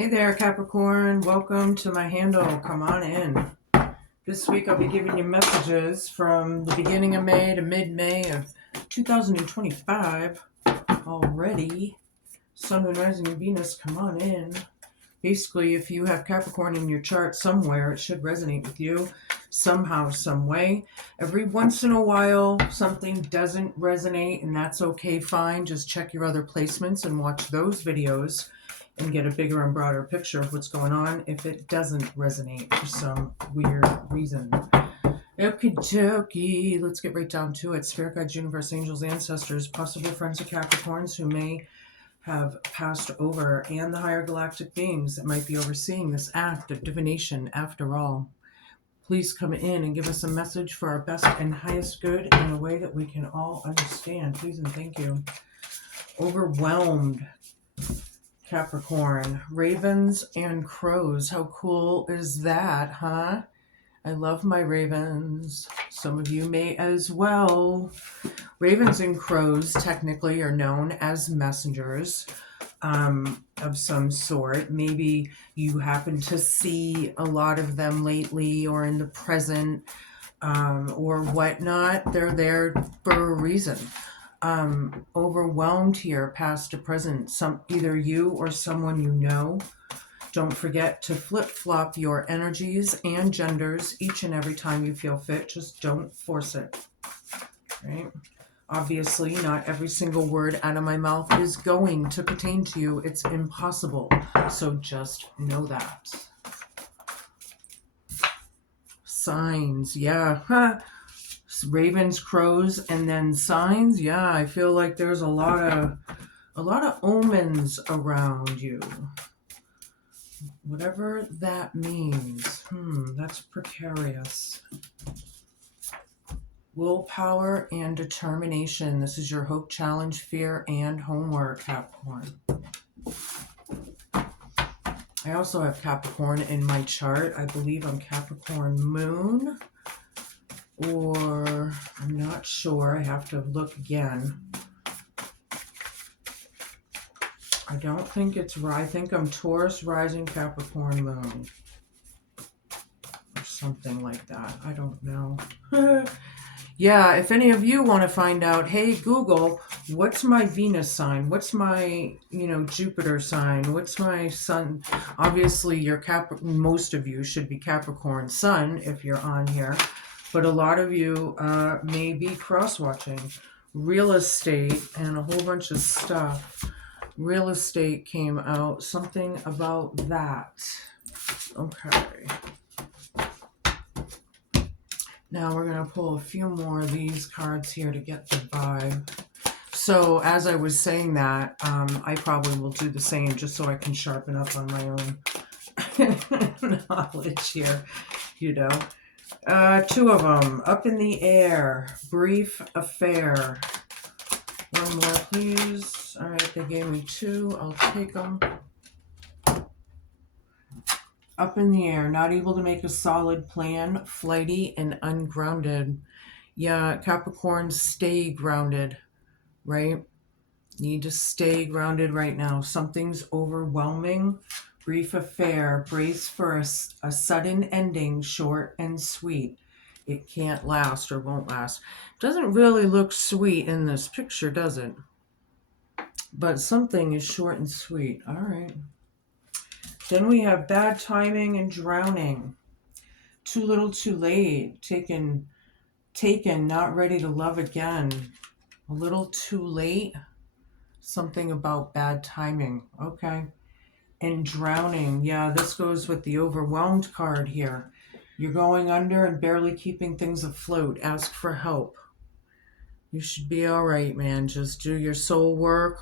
Hey there, Capricorn. Welcome to my handle. Come on in. This week I'll be giving you messages from the beginning of May to mid-May of 2025 already. Sun, Moon, Rising, and Venus, come on in. Basically, if you have Capricorn in your chart somewhere, it should resonate with you somehow, some way. Every once in a while, something doesn't resonate, and that's okay, fine. Just check your other placements and watch those videos and get a bigger and broader picture of what's going on if it doesn't resonate for some weird reason. Okie dokie, let's get right down to it. Spirit guides, universe, angels, ancestors, possible friends of Capricorns who may have passed over, and the higher galactic beings that might be overseeing this act of divination after all. Please come in and give us a message for our best and highest good in a way that we can all understand. Please and thank you. Overwhelmed. Capricorn, ravens and crows. How cool is that, huh? I love my ravens. Some of you may as well. Ravens and crows technically are known as messengers of some sort. Maybe you happen to see a lot of them lately or in the present or whatnot. They're there for a reason. Overwhelmed here, past to present, either you or someone you know. Don't forget to flip-flop your energies and genders each and every time you feel fit. Just don't force it, right? Obviously, not every single word out of my mouth is going to pertain to you. It's impossible. So just know that. Signs, yeah. Ravens, crows, and then signs. Yeah, I feel like there's a lot of omens around you. Whatever that means. That's precarious. Willpower and determination. This is your hope, challenge, fear, and homework, Capricorn. I also have Capricorn in my chart. I believe I'm Capricorn moon. Or I'm not sure. I have to look again. I don't think it's right. I think I'm Taurus rising Capricorn moon. Or something like that. I don't know. Yeah, if any of you want to find out, hey, Google, what's my Venus sign? What's my, Jupiter sign? What's my sun? Obviously, most of you should be Capricorn sun if you're on here. But a lot of you may be cross-watching. Real estate and a whole bunch of stuff. Real estate came out. Something about that. Okay. Now we're going to pull a few more of these cards here to get the vibe. So as I was saying that, I probably will do the same just so I can sharpen up on my own knowledge here, Two of them, up in the air, brief affair. One more, please. All right, they gave me two. I'll take them. Up in the air, not able to make a solid plan, flighty and ungrounded. Yeah, Capricorn, stay grounded, right? Need to stay grounded right now. Something's overwhelming. Brief affair, brace for a sudden ending, short and sweet. It can't last or won't last. Doesn't really look sweet in this picture, does it? But something is short and sweet. All right. Then we have bad timing and drowning. Too little, too late. Taken, not ready to love again. A little too late. Something about bad timing. Okay. And drowning. Yeah, this goes with the overwhelmed card here. You're going under and barely keeping things afloat. Ask for help. You should be all right, man. Just do your soul work.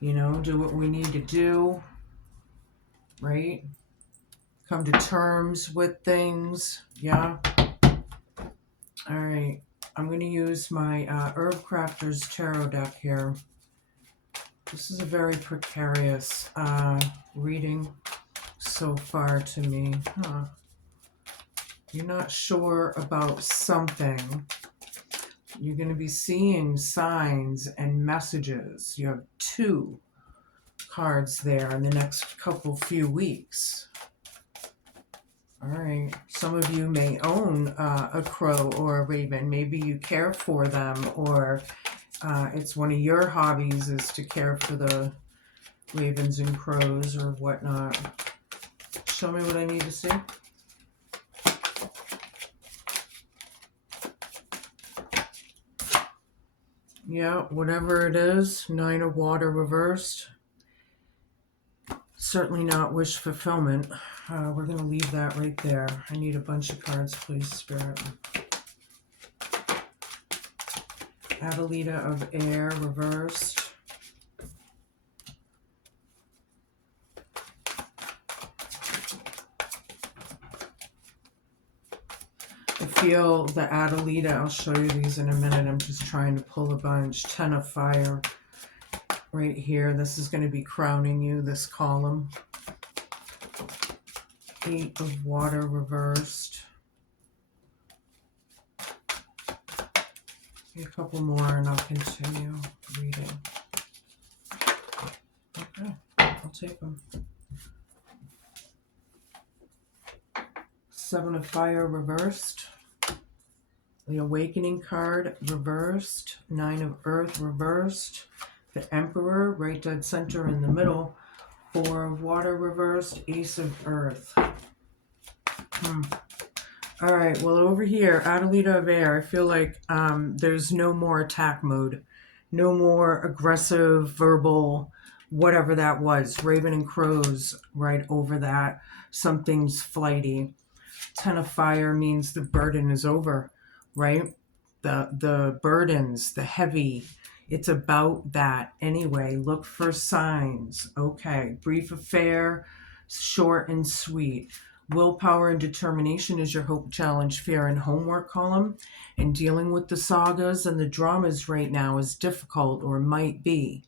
Do what we need to do. Right? Come to terms with things. Yeah. All right. I'm going to use my Herb Crafter's Tarot deck here. This is a very precarious reading so far to me. You're not sure about something. You're going to be seeing signs and messages. You have two cards there in the next few weeks. All right. Some of you may own a crow or a raven. Maybe you care for them, or it's one of your hobbies is to care for the ravens and crows or whatnot. Show me what I need to see. Yeah, whatever it is, 9 of water reversed. Certainly not wish fulfillment. We're going to leave that right there. I need a bunch of cards, please, Spirit. Adelita of air reversed. I feel the Adelita, I'll show you these in a minute. I'm just trying to pull a bunch. 10 of fire right here. This is going to be crowning you, this column. 8 of water reversed. A couple more and I'll continue reading. Okay, I'll take them. 7 of fire reversed. The awakening card reversed. 9 of earth reversed. The emperor right dead center in the middle. 4 of water reversed. Ace of earth. All right, well, over here, Adelita of air, I feel like there's no more attack mode. No more aggressive, verbal, whatever that was. Raven and crows right over that. Something's flighty. 10 of fire means the burden is over, right? The burdens, the heavy, it's about that anyway. Look for signs. Okay, brief affair, short and sweet. Willpower and determination is your hope, challenge, fear, and homework column. And dealing with the sagas and the dramas right now is difficult, or might be,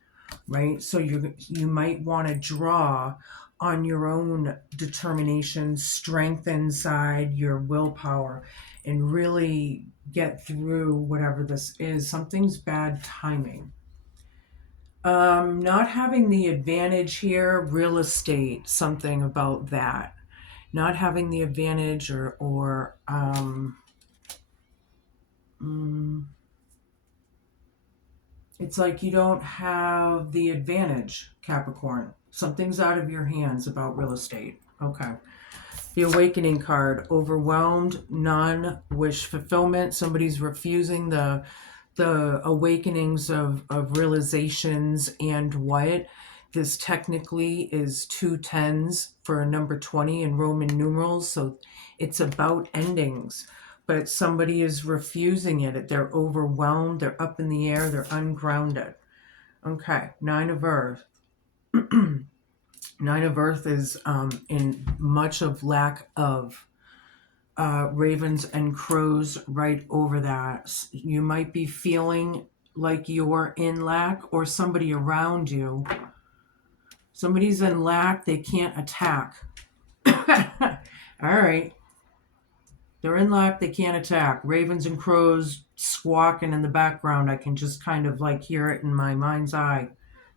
right? So you might want to draw on your own determination, strength inside, your willpower, and really get through whatever this is. Something's bad timing. Not having the advantage here, real estate, something about that. Not having the advantage or it's like you don't have the advantage, Capricorn. Something's out of your hands about real estate. Okay. The awakening card, overwhelmed, none, wish fulfillment. Somebody's refusing the awakenings of realizations, and what? This technically is 2 10s for a number 20 in Roman numerals. So it's about endings, but somebody is refusing it. They're overwhelmed. They're up in the air. They're ungrounded. Okay. 9 of earth. 9 of earth is in much of lack of ravens and crows right over that. You might be feeling like you're in lack, or somebody around you. Somebody's in lack, they can't attack. All right. They're in lack, they can't attack. Ravens and crows squawking in the background. I can just kind of like hear it in my mind's eye.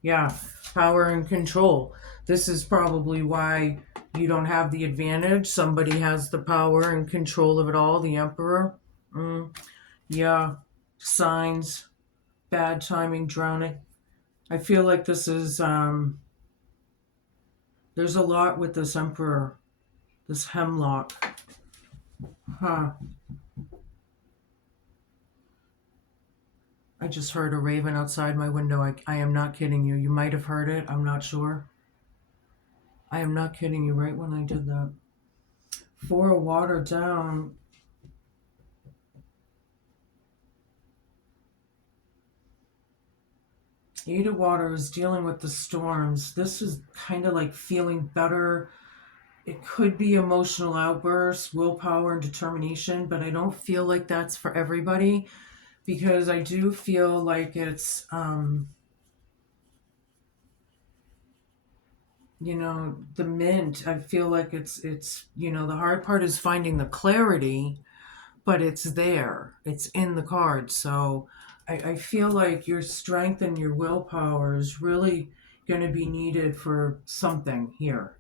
Yeah, power and control. This is probably why you don't have the advantage. Somebody has the power and control of it all, the emperor. Yeah, signs, bad timing, drowning. I feel like this is... there's a lot with this emperor, this hemlock. I just heard a raven outside my window. I am not kidding you. You might have heard it. I'm not sure. I am not kidding you right when I did that. 4 of water down. Eight of water is dealing with the storms. This is kind of like feeling better. It could be emotional outbursts, willpower, and determination, but I don't feel like that's for everybody, because I do feel like it's, the mint. I feel like it's, the hard part is finding the clarity, but it's there. It's in the card. So I feel like your strength and your willpower is really going to be needed for something here,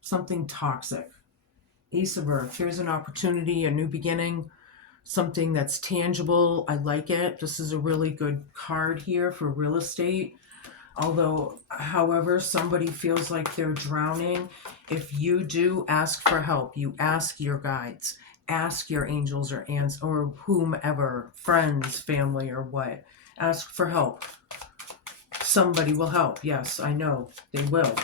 something toxic. Ace of Earth, here's an opportunity, a new beginning, something that's tangible. I like it. This is a really good card here for real estate. Although, however, somebody feels like they're drowning, if you do ask for help, you ask your guides, ask your angels or aunts or whomever, friends, family, or what. Ask for help. Somebody will help. Yes, I know they will.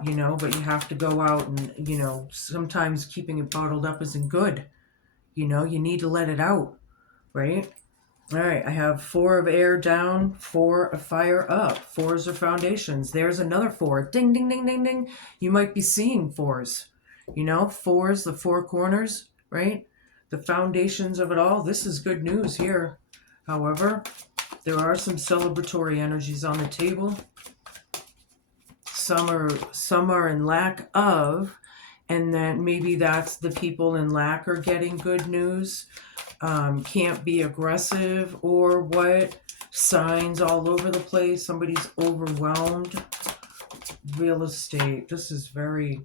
But you have to go out and, sometimes keeping it bottled up isn't good. You need to let it out, right? All right, I have 4 of air down, 4 of fire up. 4s are foundations. There's another 4. Ding, ding, ding, ding, ding. You might be seeing 4s. 4s, the 4 corners, right? The foundations of it all. This is good news here. However, there are some celebratory energies on the table. Some are in lack of, and then maybe that's the people in lack are getting good news. Can't be aggressive or what. Signs all over the place. Somebody's overwhelmed. Real estate. This is very...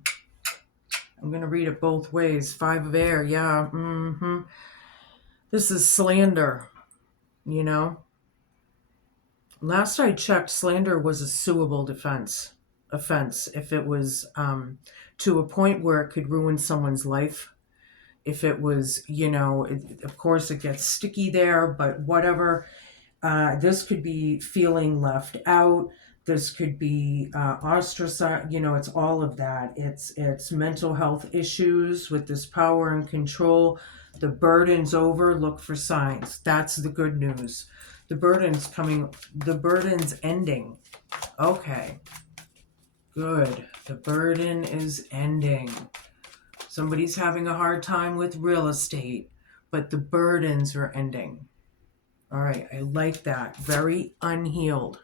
I'm going to read it both ways. 5 of air. Yeah. This is slander. Last I checked, slander was a suable offense if it was to a point where it could ruin someone's life. If it was, of course it gets sticky there, but whatever. This could be feeling left out. This could be ostracized. It's all of that. It's mental health issues with this power and control. The burden's over. Look for signs. That's the good news. The burden's coming. The burden's ending. Okay. Good. The burden is ending. Somebody's having a hard time with real estate, but the burdens are ending. All right, I like that. Very unhealed,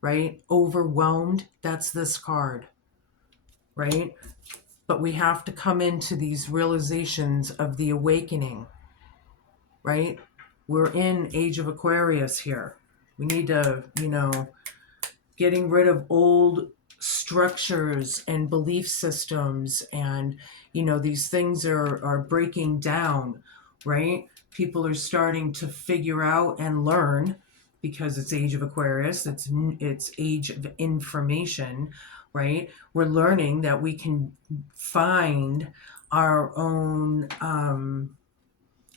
right? Overwhelmed, that's this card, right? But we have to come into these realizations of the awakening, right? We're in Age of Aquarius here. We need to, getting rid of old structures and belief systems, and these things are breaking down, right? People are starting to figure out and learn, because it's Age of Aquarius, it's age of information, right? We're learning that we can find our own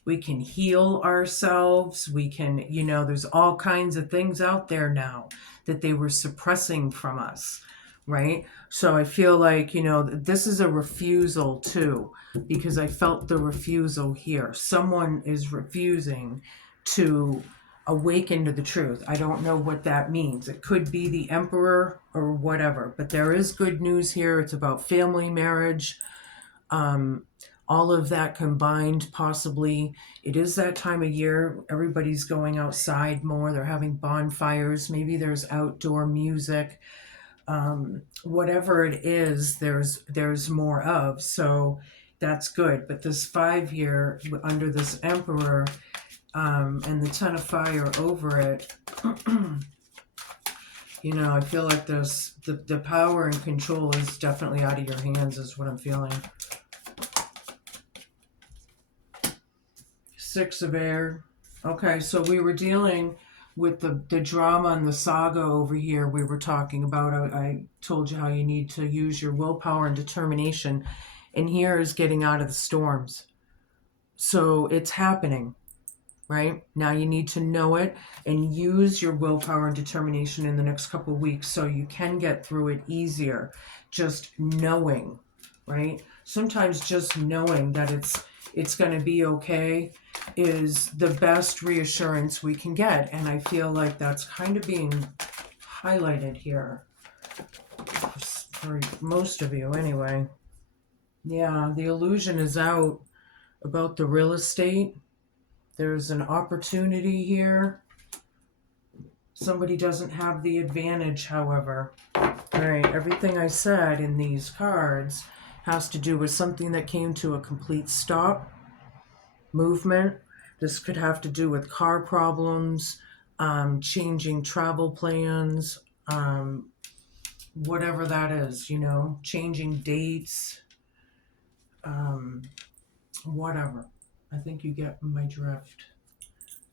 we can heal ourselves. We can, there's all kinds of things out there now that they were suppressing from us, right? So I feel like, this is a refusal too, because I felt the refusal here. Someone is refusing to awaken to the truth. I don't know what that means. It could be the emperor or whatever, but there is good news here. It's about family, marriage, all of that combined, possibly. It is that time of year. Everybody's going outside more. They're having bonfires. Maybe there's outdoor music. Whatever it is, there's more of. So that's good. But this 5-year under this emperor, and the 10 of fire over it, I feel like the power and control is definitely out of your hands, is what I'm feeling. 6 of air. Okay, so we were dealing with the drama and the saga over here. We were talking about, I told you how you need to use your willpower and determination. And here is getting out of the storms. So it's happening, right? Now you need to know it and use your willpower and determination in the next couple of weeks so you can get through it easier. Just knowing, right? Sometimes just knowing that it's going to be okay is the best reassurance we can get. And I feel like that's kind of being highlighted here for most of you anyway. Yeah, the illusion is out about the real estate. There's an opportunity here. Somebody doesn't have the advantage, however. All right, everything I said in these cards has to do with something that came to a complete stop. Movement. This could have to do with car problems, changing travel plans, whatever that is, you know, changing dates, um, whatever. I think you get my drift.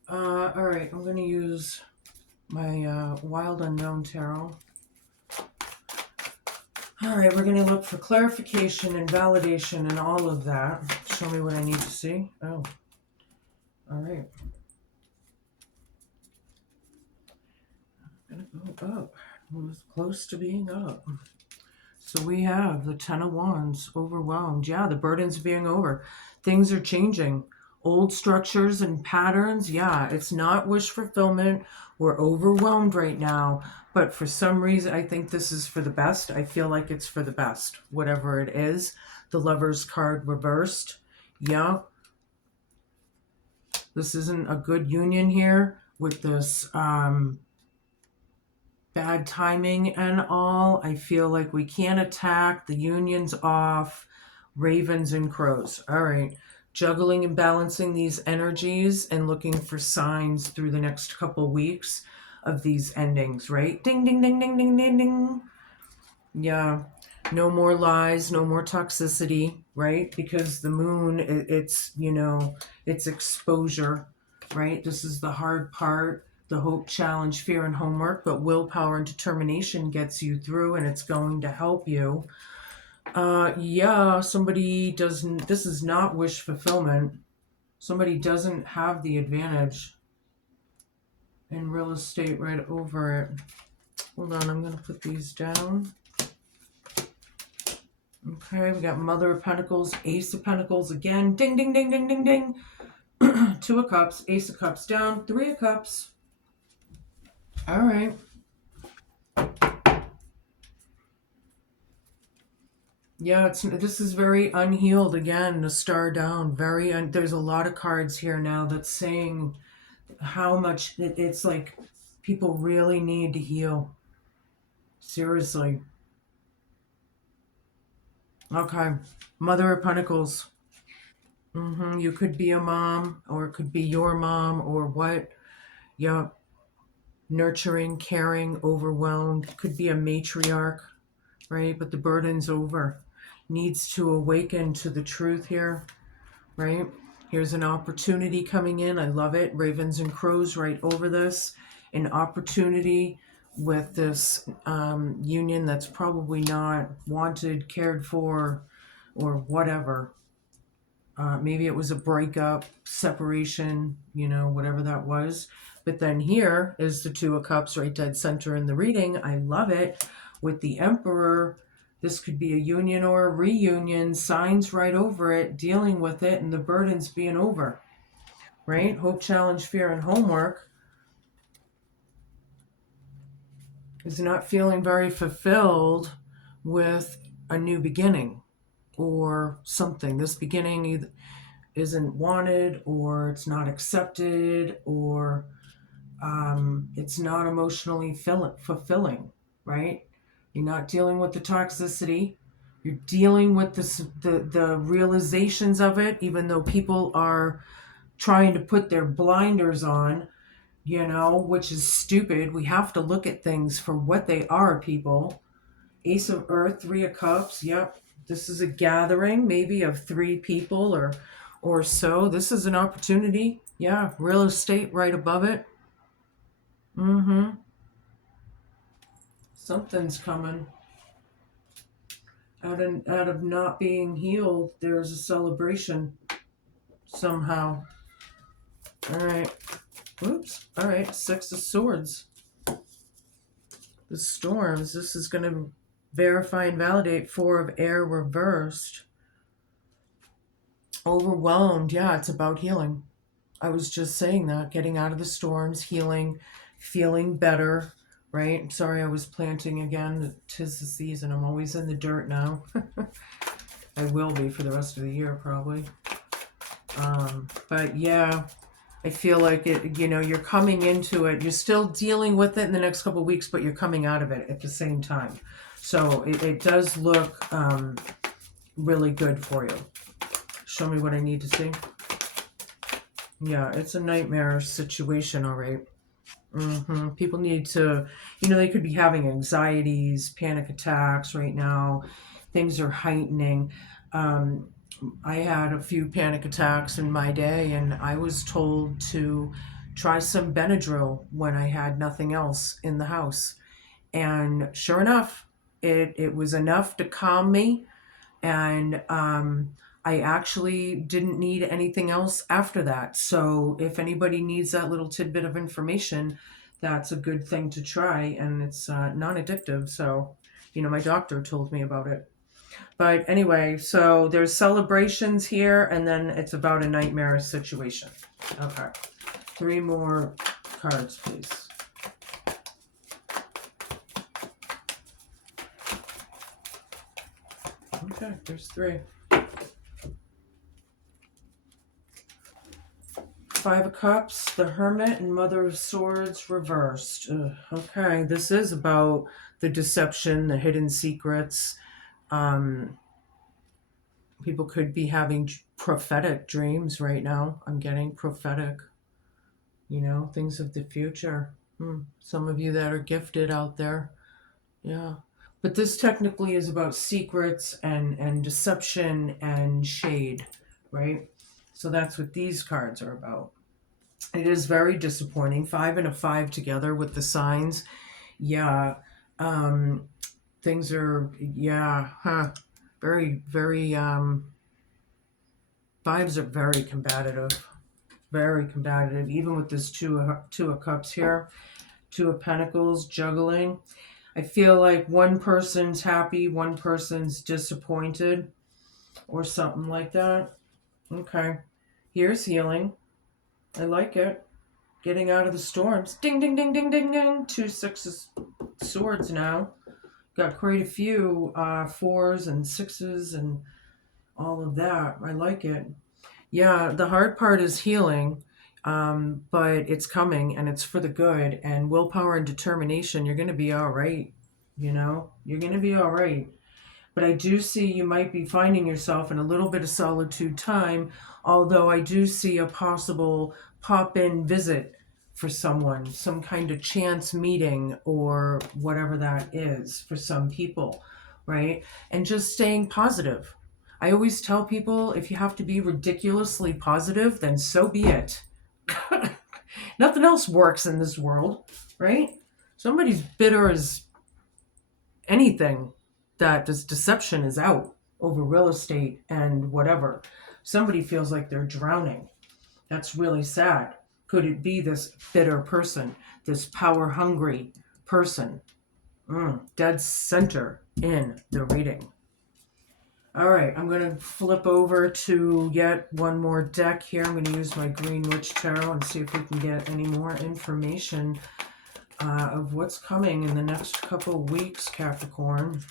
All right, I'm going to use my Wild Unknown Tarot. All right, we're going to look for clarification and validation and all of that. Show me what I need to see. Oh, all right. I'm going to go up. It was close to being up. So we have the Ten of Wands, overwhelmed. Yeah, the burden's being over. Things are changing. Old structures and patterns. Yeah, it's not wish fulfillment. We're overwhelmed right now. But for some reason, I think this is for the best. I feel like it's for the best, whatever it is. The Lover's card reversed. Yeah. This isn't a good union here with this bad timing and all. I feel like we can't attack. The union's off. Ravens and crows. All right. Juggling and balancing these energies and looking for signs through the next couple weeks of these endings, right? Ding, ding, ding, ding, ding, ding, ding. Yeah. No more lies, no more toxicity, right? Because the moon, it's, you know, it's exposure, right? This is the hard part. The hope, challenge, fear, and homework, but willpower and determination gets you through, and it's going to help you. Yeah, somebody doesn't, this is not wish fulfillment. Somebody doesn't have the advantage in real estate right over it. Hold on, I'm going to put these down. Okay, we got Mother of Pentacles, Ace of Pentacles again. Ding, ding, ding, ding, ding, ding. Two of Cups, Ace of Cups down, Three of Cups. All right. Yeah, this is very unhealed again. The star down, there's a lot of cards here now that's saying how much it's like people really need to heal. Seriously. Okay, Mother of Pentacles. You could be a mom, or it could be your mom, or what. Yeah, nurturing, caring, overwhelmed. Could be a matriarch, right? But the burden's over. Needs to awaken to the truth here, right? Here's an opportunity coming in. I love it. Ravens and crows right over this. An opportunity with this union that's probably not wanted, cared for, or whatever. Maybe it was a breakup, separation, you know, whatever that was. But then here is the Two of Cups right dead center in the reading. I love it. With the Emperor, this could be a union or a reunion, signs right over it, dealing with it, and the burden's being over, right? Hope, challenge, fear, and homework is not feeling very fulfilled with a new beginning or something. This beginning isn't wanted, or it's not accepted, or it's not emotionally fulfilling, right? You're not dealing with the toxicity. You're dealing with the realizations of it, even though people are trying to put their blinders on, you know, which is stupid. We have to look at things for what they are, people. Ace of Earth, Three of Cups. Yep. This is a gathering maybe of 3 people or so. This is an opportunity. Yeah. Real estate right above it. Something's coming. Out of not being healed, there's a celebration somehow. All right. Oops. All right. Six of Swords. The storms. This is going to verify and validate. Four of Air reversed. Overwhelmed. Yeah, it's about healing. I was just saying that. Getting out of the storms, healing, feeling better, right? Sorry, I was planting again. 'Tis the season. I'm always in the dirt now. I will be for the rest of the year, probably. But yeah, I feel like it, you know, you're coming into it. You're still dealing with it in the next couple of weeks, but you're coming out of it at the same time. So it does look really good for you. Show me what I need to see. Yeah, it's a nightmare situation, all right. People need to, they could be having anxieties, panic attacks right now. Things are heightening. Um, I had a few panic attacks in my day, and I was told to try some Benadryl when I had nothing else in the house. And sure enough, it was enough to calm me, and I actually didn't need anything else after that. So if anybody needs that little tidbit of information, that's a good thing to try, and it's non-addictive. So, my doctor told me about it. But anyway, so there's celebrations here, and then it's about a nightmare situation. Okay, 3 more cards, please. Okay, there's 3. 5 of Cups, the Hermit, and Mother of Swords reversed. Ugh, okay, this is about the deception, the hidden secrets. People could be having prophetic dreams right now. I'm getting prophetic, things of the future. Some of you that are gifted out there. Yeah. But this technically is about secrets and deception and shade, right? So that's what these cards are about. It is very disappointing. 5 and a 5 together with the signs. Yeah. Things are, very, very, 5s are very combative. Very combative. Even with this two of Cups here. 2 of Pentacles, juggling. I feel like one person's happy, one person's disappointed, or something like that. Okay. Here's healing. I like it. Getting out of the storms. Ding, ding, ding, ding, ding, ding. 2 6 of Swords now. Got quite a few 4s and 6s and all of that. I like it. Yeah, the hard part is healing, but it's coming and it's for the good. And willpower and determination, you're going to be all right. You're going to be all right. But I do see you might be finding yourself in a little bit of solitude time, although I do see a possible pop-in visit for someone, some kind of chance meeting or whatever that is for some people, right? And just staying positive. I always tell people, if you have to be ridiculously positive, then so be it. Nothing else works in this world, right? Somebody's bitter as anything that this deception is out over real estate and whatever. Somebody feels like they're drowning. That's really sad. Could it be this bitter person, this power-hungry person? Dead center in the reading. All right, I'm going to flip over to yet one more deck here. I'm going to use my Green Witch Tarot and see if we can get any more information of what's coming in the next couple of weeks, Capricorn.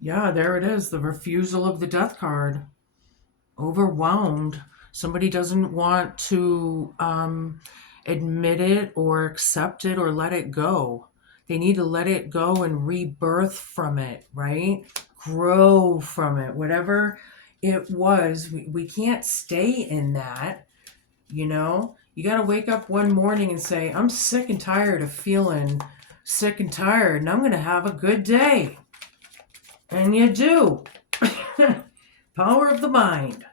Yeah, there it is, the refusal of the Death card. Overwhelmed. Somebody doesn't want to admit it or accept it or let it go. They need to let it go and rebirth from it, right? Grow from it. Whatever it was, we can't stay in that, You got to wake up one morning and say, I'm sick and tired of feeling sick and tired, and I'm going to have a good day. And you do. Power of the mind.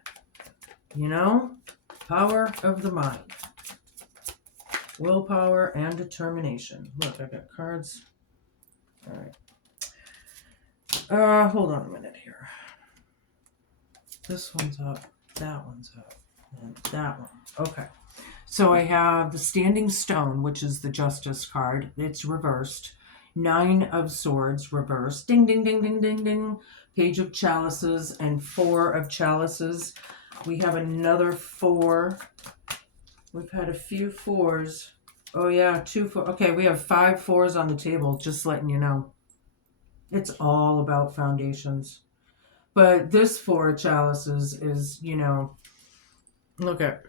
Power of the mind. Willpower and determination. Look, I got cards. All right. Hold on a minute here. This one's up. That one's up. And that one. Okay. So I have the Standing Stone, which is the Justice card. It's reversed. 9 of Swords reversed. Ding, ding, ding, ding, ding, ding. Page of Chalices and 4 of Chalices. We have another 4. We've had a few 4s. Oh yeah, 2 4. Okay, we have 5 4s on the table, just letting you know. It's all about foundations. But this 4 of Chalices is, look at.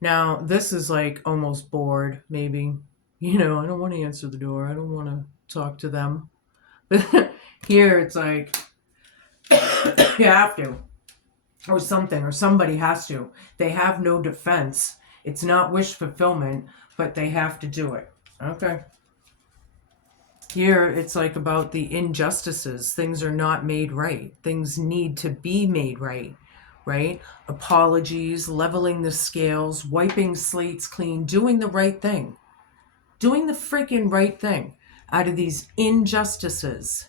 Now, this is like almost bored, maybe. I don't want to answer the door. I don't want to talk to them. But here it's like, you have to. Or something, or somebody has to. They have no defense. It's not wish fulfillment, but they have to do it. Okay. Here, it's like about the injustices. Things are not made right. Things need to be made right, right? Apologies, leveling the scales, wiping slates clean, doing the right thing. Doing the freaking right thing out of these injustices,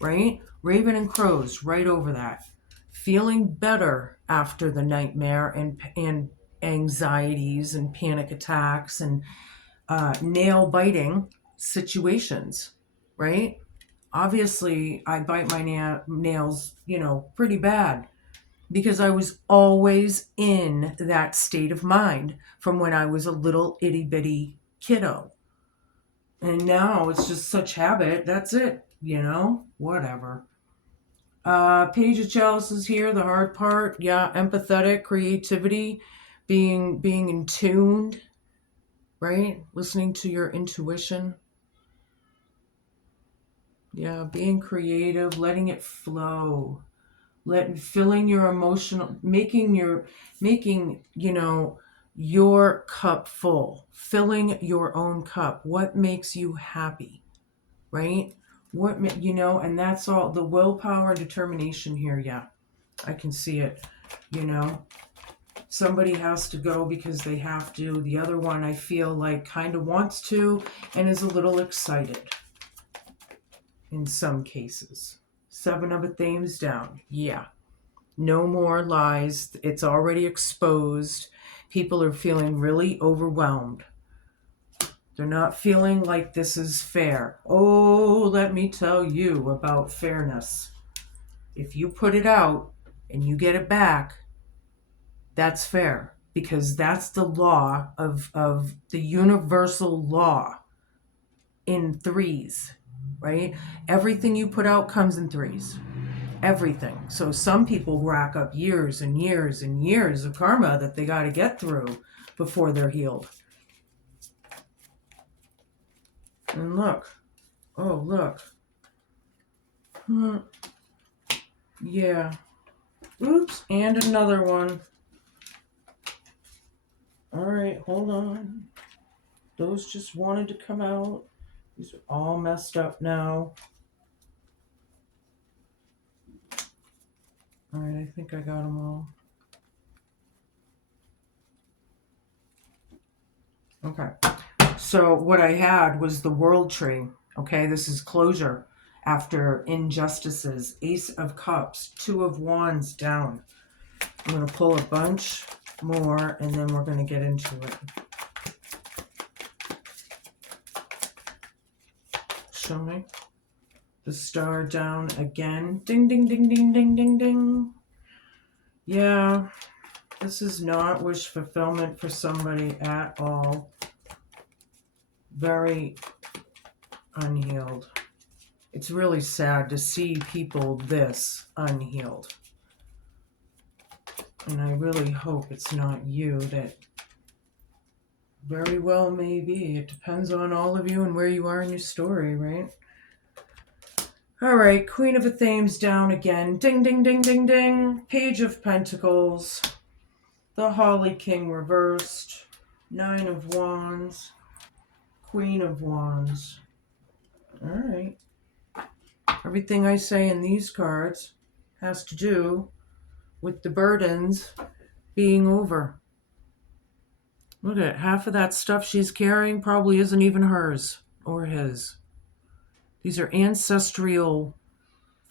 right? Raven and crows, right over that. Feeling better after the nightmare and anxieties and panic attacks and nail biting situations, right? Obviously, I bite my nails, pretty bad because I was always in that state of mind from when I was a little itty bitty kiddo. And now it's just such habit. That's it, whatever. Page of Chalices here, the hard part. Yeah, empathetic, creativity, being in tuned, right? Listening to your intuition. Yeah, being creative, letting it flow. Filling your emotional, making your cup full, filling your own cup. What makes you happy, right? And that's all the willpower and determination here. Yeah, I can see it. Somebody has to go because they have to. The other one, I feel like, kind of wants to and is a little excited in some cases. 7 of a themes down. Yeah. No more lies. It's already exposed. People are feeling really overwhelmed. They're not feeling like this is fair. Oh, let me tell you about fairness. If you put it out and you get it back, that's fair, because that's the law of the universal law in threes, right? Everything you put out comes in threes. Everything. So some people rack up years and years and years of karma that they got to get through before they're healed. And look. Oh, look. Yeah. Oops. And another one. All right. Hold on. Those just wanted to come out. These are all messed up now. All right. I think I got them all. Okay. So what I had was the World Tree. Okay, this is closure after injustices. Ace of Cups, 2 of Wands down. I'm going to pull a bunch more and then we're going to get into it. Show me. The Star down again. Ding, ding, ding, ding, ding, ding, ding. Yeah, this is not wish fulfillment for somebody at all. Very unhealed. It's really sad to see people this unhealed. And I really hope it's not you. That very well may be. It depends on all of you and where you are in your story, right? All right, Queen of Themes down again. Ding, ding, ding, ding, ding. Page of Pentacles. The Holly King reversed. 9 of Wands. Queen of Wands. All right. Everything I say in these cards has to do with the burdens being over. Look at it. Half of that stuff she's carrying probably isn't even hers or his. These are ancestral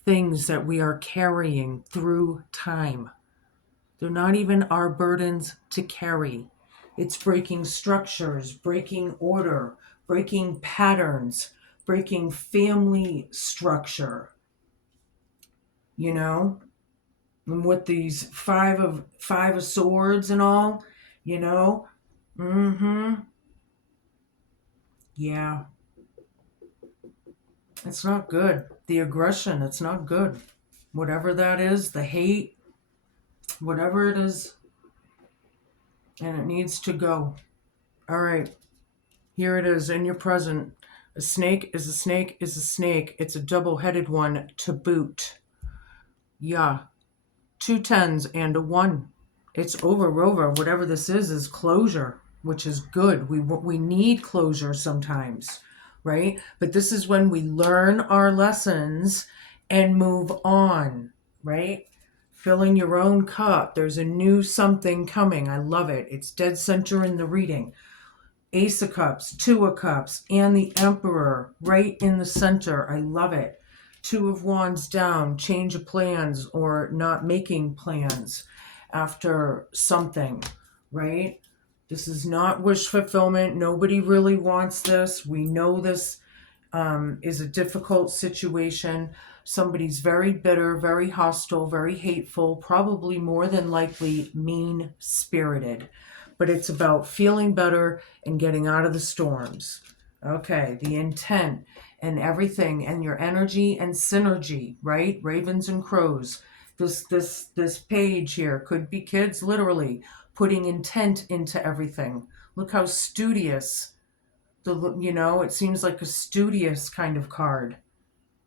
things that we are carrying through time. They're not even our burdens to carry. It's breaking structures, breaking order, breaking patterns, breaking family structure. And with these five of swords and all, Yeah. It's not good. The aggression, it's not good. Whatever that is, the hate, whatever it is, and it needs to go. All right. Here it is in your present. A snake is a snake is a snake. It's a double-headed one to boot. Yeah. 2 10s and a 1. It's over. Whatever this is closure, which is good. We need closure sometimes, right? But this is when we learn our lessons and move on, right? Filling your own cup. There's a new something coming. I love it. It's dead center in the reading. Ace of Cups, Two of Cups, and the Emperor right in the center. I love it. Two of Wands down, change of plans or not making plans after something, right? This is not wish fulfillment. Nobody really wants this. We know this is a difficult situation. Somebody's very bitter, very hostile, very hateful, probably more than likely mean-spirited. But it's about feeling better and getting out of the storms. Okay, the intent and everything and your energy and synergy, right? Ravens and crows. This page here could be kids literally putting intent into everything. Look how studious it seems like a studious kind of card.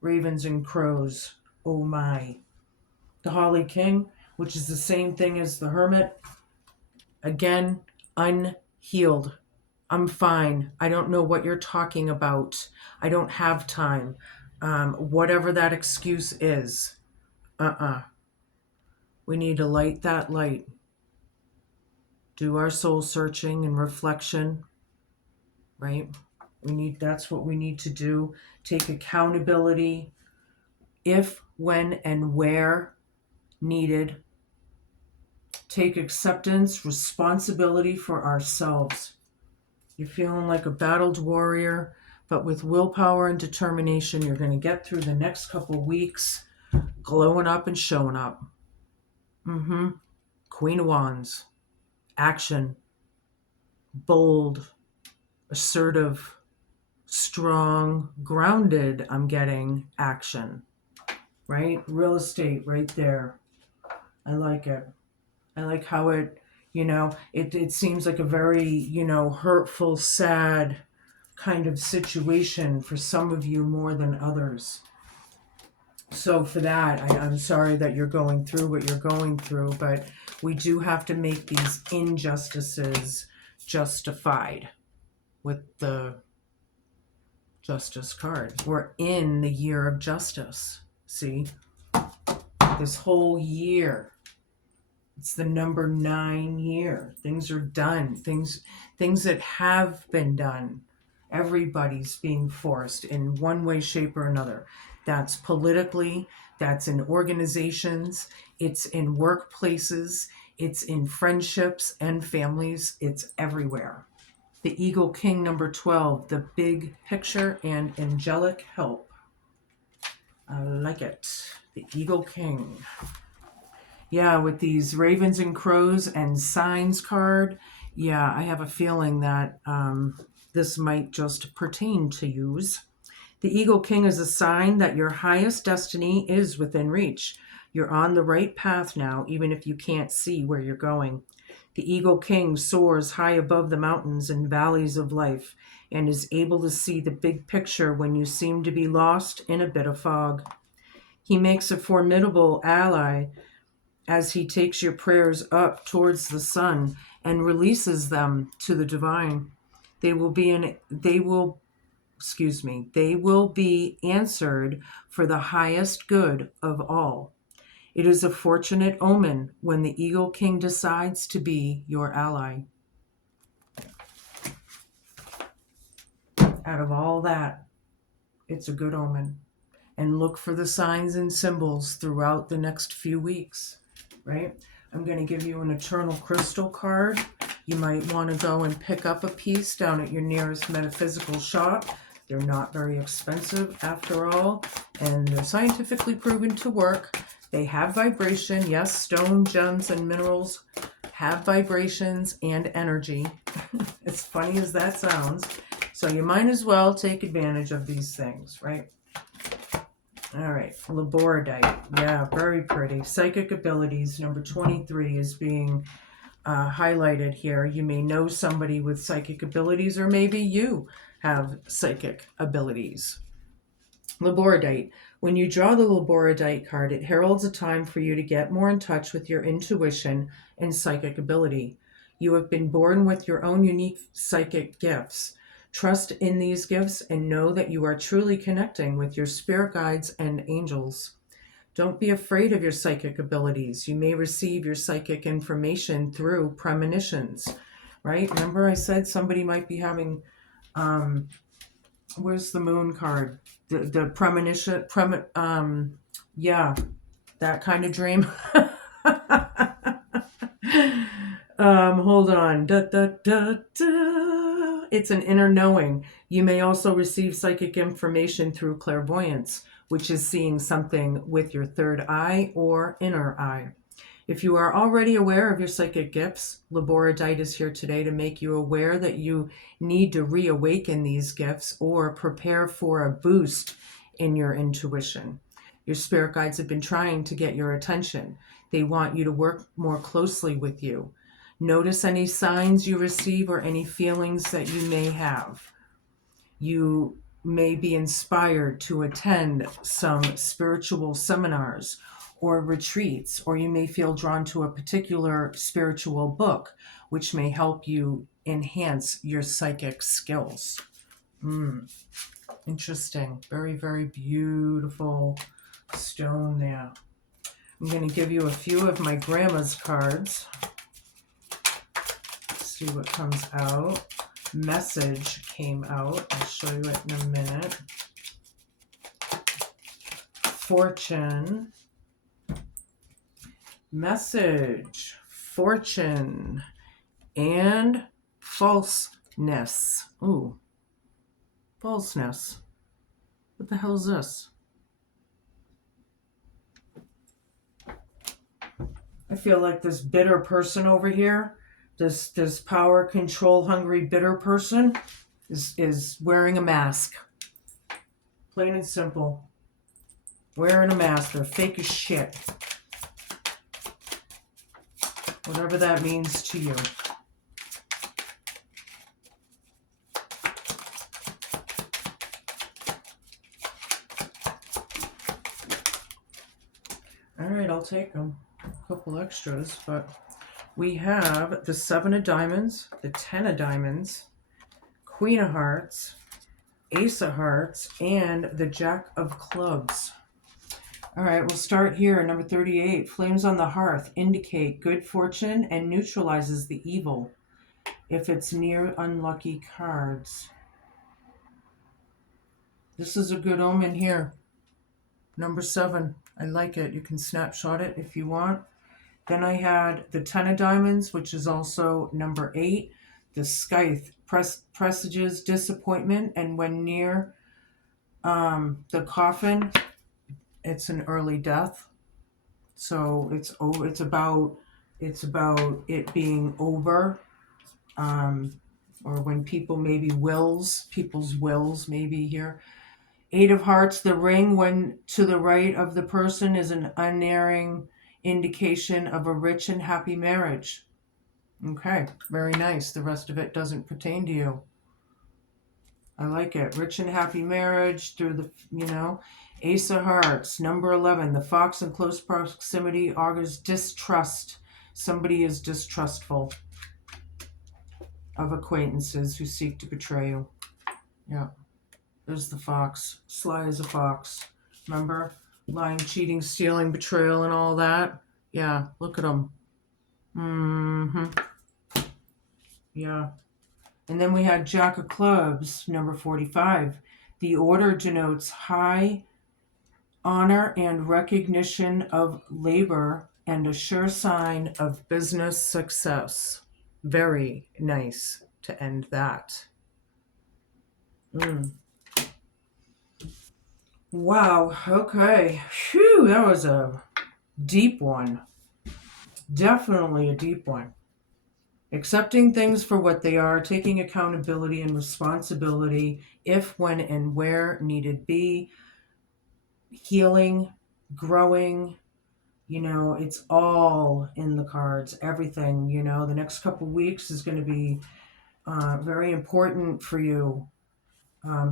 Ravens and crows. Oh my. The Holly King, which is the same thing as the Hermit. Again, unhealed. I'm fine. I don't know what you're talking about. I don't have time. Whatever that excuse is. We need to light that light. Do our soul searching and reflection, right? That's what we need to do. Take accountability if, when, and where needed. Take acceptance, responsibility for ourselves. You're feeling like a battled warrior, but with willpower and determination, you're going to get through the next couple weeks glowing up and showing up. Queen of Wands. Action. Bold. Assertive. Strong. Grounded, I'm getting. Action. Right? Real estate right there. I like it. I like how it seems like a very, hurtful, sad kind of situation for some of you more than others. So for that, I'm sorry that you're going through what you're going through, but we do have to make these injustices justified with the Justice card. We're in the year of justice. See? This whole year. It's the number 9 year. Things are done. Things that have been done. Everybody's being forced in one way, shape, or another. That's politically, that's in organizations, it's in workplaces, it's in friendships and families, it's everywhere. The Eagle King, number 12, the big picture and angelic help. I like it. The Eagle King. Yeah, with these ravens and crows and signs card, yeah, I have a feeling that this might just pertain to yous. The Eagle King is a sign that your highest destiny is within reach. You're on the right path now, even if you can't see where you're going. The Eagle King soars high above the mountains and valleys of life and is able to see the big picture when you seem to be lost in a bit of fog. He makes a formidable ally as he takes your prayers up towards the sun and releases them to the divine. They will be answered for the highest good of all. It is a fortunate omen when the Eagle King decides to be your ally. Out of all that, it's a good omen. And look for the signs and symbols throughout the next few weeks, right? I'm going to give you an eternal crystal card. You might want to go and pick up a piece down at your nearest metaphysical shop. They're not very expensive after all, and they're scientifically proven to work. They have vibration. Yes, stone, gems, and minerals have vibrations and energy. As funny as that sounds. So you might as well take advantage of these things, right? All right, labradorite. Yeah, very pretty. Psychic abilities, number 23 is being highlighted here. You may know somebody with psychic abilities, or maybe you have psychic abilities. Labradorite. When you draw the Laboradite card, it heralds a time for you to get more in touch with your intuition and psychic ability. You have been born with your own unique psychic gifts. Trust in these gifts and know that you are truly connecting with your spirit guides and angels. Don't be afraid of your psychic abilities. You may receive your psychic information through premonitions, right? Remember I said somebody might be having, where's the moon card? The premonition, yeah, that kind of dream. Hold on. Da, da, da, da. It's an inner knowing. You may also receive psychic information through clairvoyance, which is seeing something with your third eye or inner eye. If you are already aware of your psychic gifts, Laboradite is here today to make you aware that you need to reawaken these gifts or prepare for a boost in your intuition. Your spirit guides have been trying to get your attention. They want you to work more closely with you. Notice any signs you receive or any feelings that you may have. You may be inspired to attend some spiritual seminars or retreats, or you may feel drawn to a particular spiritual book, which may help you enhance your psychic skills. Interesting. Very, very beautiful stone there. I'm going to give you a few of my grandma's cards. Let's see what comes out. Message came out. I'll show you it in a minute. Fortune. Message. Fortune. And falseness. Ooh. Falseness. What the hell is this? I feel like this bitter person over here, this power control hungry bitter person is wearing a mask. Plain and simple. Wearing a mask. They're fake as shit. Whatever that means to you. All right, I'll take them. A couple extras, but we have the 7 of diamonds, the 10 of diamonds, Queen of hearts, Ace of hearts, and the Jack of clubs. All right, we'll start here. Number 38, flames on the hearth indicate good fortune and neutralizes the evil if it's near unlucky cards. This is a good omen here. Number 7, I like it. You can snapshot it if you want. Then I had the 10 of diamonds, which is also number 8. The scythe presages disappointment, and when near the coffin, it's an early death. So it's about it being over, or when people maybe people's wills maybe here. 8 of hearts, the ring when to the right of the person is an unerring indication of a rich and happy marriage. Okay, very nice. The rest of it doesn't pertain to you. I like it. Rich and happy marriage through the, Ace of hearts, number 11. The fox in close proximity augurs distrust. Somebody is distrustful of acquaintances who seek to betray you. Yeah. There's the fox. Sly as a fox. Remember? Lying, cheating, stealing, betrayal, and all that. Yeah, look at them. Yeah. And then we had Jack of clubs, number 45. The order denotes high honor and recognition of labor and a sure sign of business success. Very nice to end that. Wow, okay. Phew, that was a deep one. Definitely a deep one. Accepting things for what they are, taking accountability and responsibility if, when, and where needed be, healing, growing, it's all in the cards, everything, the next couple weeks is going to be very important for you.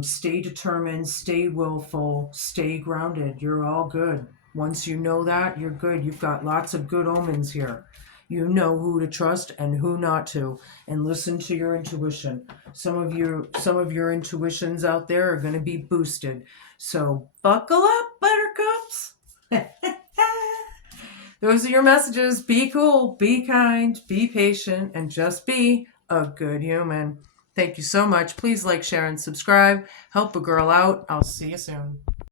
Stay determined, stay willful, stay grounded. You're all good. Once you know that, you're good. You've got lots of good omens here. You know who to trust and who not to, and listen to your intuition. Some of your intuitions out there are going to be boosted. So buckle up, buttercups. Those are your messages. Be cool, be kind, be patient, and just be a good human. Thank you so much. Please like, share, and subscribe. Help a girl out. I'll see you soon.